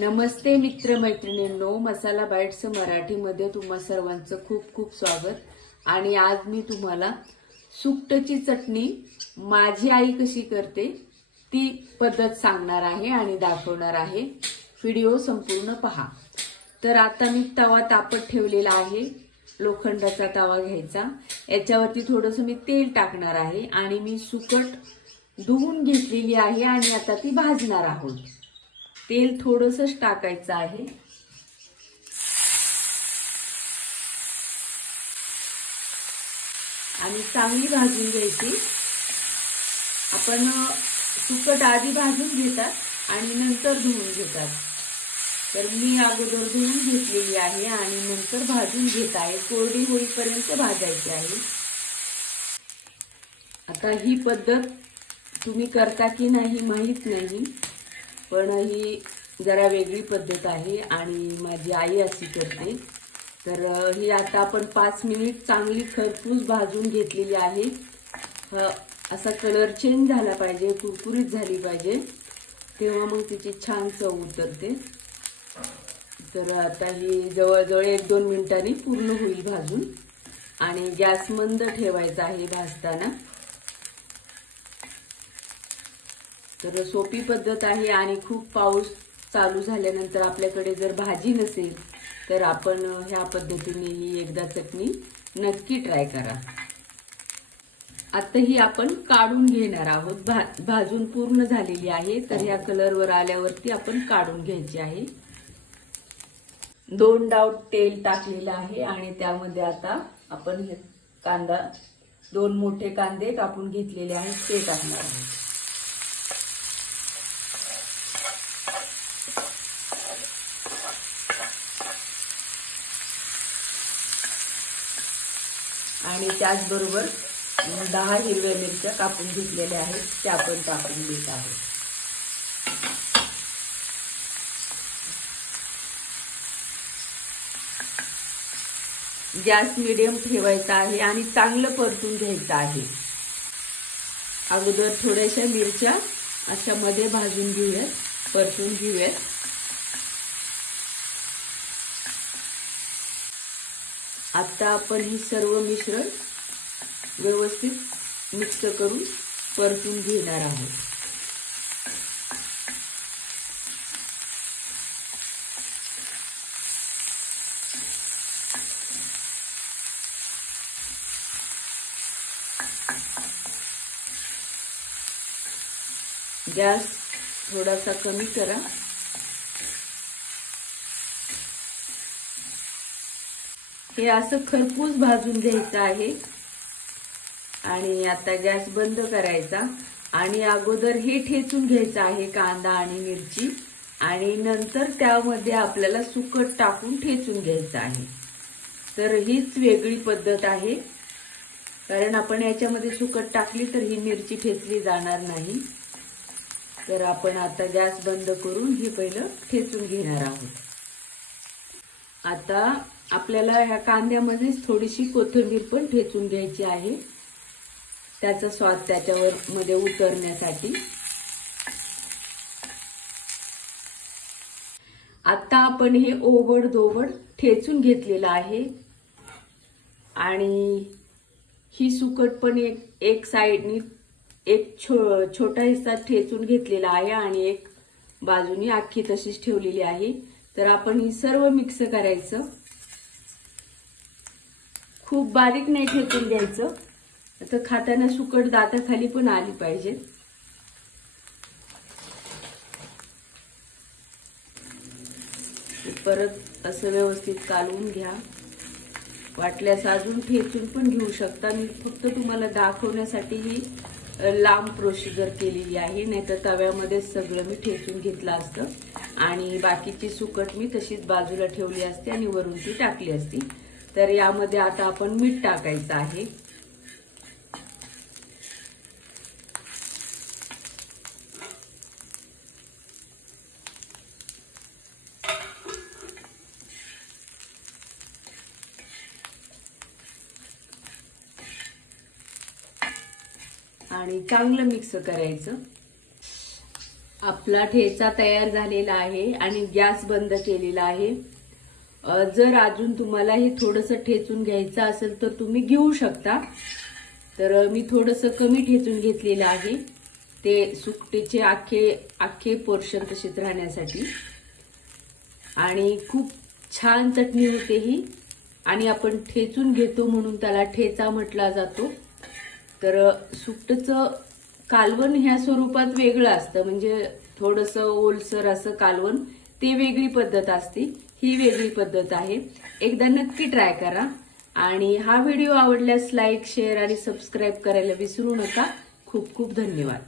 नमस्ते मित्रमैत्रिणींनो, मसाला bites मराठीमध्ये तुम्हा सर्वांचं खूप खूप स्वागत। आणि आज मी तुम्हाला सुकटची चटणी माझी आई कशी करते ती पद्धत सांगणार आहे आणि दाखवणार आहे। व्हिडिओ संपूर्ण पहा। तर आता मी तवा तापत ठेवलेला आहे, लोखंडाचा तवा घ्यायचा। याच्यावरती थोडंसं मी तेल टाकणार आहे आणि मी सुकट धुवून घेतलेली आहे आणि आता ती भाजणार आहोत। तेल थोडंसंच टाकायचं आहे आणि चांगली भाजून घ्यायची। आपण सुकट आधी भाजून घेतात आणि नंतर धुवून घेतात, तर मी अगोदर धुवून घेतलेली आहे आणि नंतर भाजून घेत आहे। कोरडी होईपर्यंत भाजायची आहे। आता ही पद्धत तुम्ही करता की नाही माहित नाही, पण ही जरा वेगळी पद्धत आहे आणि माझी आई अशी करते। तर ही आता आपण 5 मिनिट चांगली खरपूस भाजून घेतलेली आहे। असा कलर चेंज झाला पाहिजे, कुरकुरीत झाली पाहिजे, तेव्हा मग तिची छान चव उतरते। तर आता ही जवळजवळ 1-2 मिनिटांनी पूर्ण होईल भाजून आणि गॅस मंद ठेवायचा आहे भाजताना। तर सोपी पद्धत आहे आणि खूप पाऊस चालू झाल्यानंतर आपल्याकडे जर भाजी नसेल तर आपण ह्या पद्धतीने ही एकदा चटणी नक्की ट्राय करा। आता ही आपण काढून घेणार आहोत। भाजून पूर्ण झालेली आहे, तर ह्या कलरवर आल्यावरती आपण काढून घ्यायची आहे। 2 डाव तेल टाकलेलं आहे आणि त्यामध्ये आता आपण हे कांदा 2 मोठे कांदे कापून घेतलेले आहेत ते टाकणार आहोत। आणि त्याचबरोबर 10 हिरव्या मिरच्या कापून घेतलेल्या आहेत त्या पण टाकून देत आहोत। गॅस मीडियम ठेवायचा आहे आणि चांगलं परतून घ्यायचं आहे। अगोदर थोड्याशा मिरच्या अशा मध्ये भाजून घेऊयात, परतून घेऊयात। आता आपण ही सर्व मिश्रण व्यवस्थित मिक्स करून परतून घेणार आहोत। गॅस थोडासा कमी करा। हे असं खरपूस भाजून घ्यायचं आहे आणि आता गॅस बंद करायचा आणि अगोदर हे ठेचून घ्यायचं आहे कांदा आणि मिरची आणि नंतर त्यामध्ये आपल्याला सुकट टाकून ठेचून घ्यायचं आहे। तर हीच वेगळी पद्धत आहे, कारण आपण याच्यामध्ये सुकट टाकली तर ही मिरची ठेचली जाणार नाही। तर आपण आता गॅस बंद करून हे पहिलं ठेचून घेणार आहोत। आता आपल्याला ह्या कांद्यामध्येच थोडीशी कोथिंबीर पण ठेचून घ्यायची आहे, त्याचा स्वाद त्याच्यावर मध्ये उतरण्यासाठी। आता आपण हे ओबड-दोबड ठेचून घेतलेलं आहे आणि ही सुकट पण एक साइडनी एक छोटा हिस्सा ठेचून घेतलेला आहे आणि एक बाजूनी अख्खी तशीच ठेवलेली आहे। तर आपण ही सर्व मिक्स करायचं, खूप बारीक नाही ठेचून घ्यायचं, तर खाताना सुकट दाताखाली पण आली पाहिजे। परत असं व्यवस्थित कालवून घ्या। वाटल्यास अजून ठेचून पण घेऊ शकता, मी फक्त तुम्हाला दाखवण्यासाठी ही लांब प्रोसिजर केलेली आहे, नाहीतर तव्यामध्ये सगळं मी ठेचून घेतलं असतं आणि बाकीची सुकट मी तशीच बाजूला ठेवली असते आणि वरून ती टाकली असती। तर यामध्ये आता आपण मीठ टाकायचं आहे। आणि चांगलं मिक्स करायचं। आपला ठेचा तयार झालेला आहे आणि गॅस बंद केलेला आहे. जर अजून तुम्हाला हे थोडंसं ठेचून घ्यायचं असेल तर तुम्ही घेऊ शकता. तर मी थोडंसं कमी ठेचून घेतलेलं आहे ते सुकटीचे आखे पोर्शन तसेच राहण्यासाठी. आणि खूप छान चटणी होते ही. आणि आपण ठेचून घेतो म्हणून त्याला ठेचा म्हटला जातो. तर सुकटचं कालवण ह्या स्वरूपात वेगळं असतं, म्हणजे थोडंसं ओलसर असं कालवण, ते वेगळी पद्धत असते. ही वेगळी पद्धत आहे. एकदा नक्की ट्राय करा. आणि हा व्हिडिओ आवडल्यास लाईक, शेअर आणि सबस्क्राईब करायला विसरू नका. खूप खूप धन्यवाद.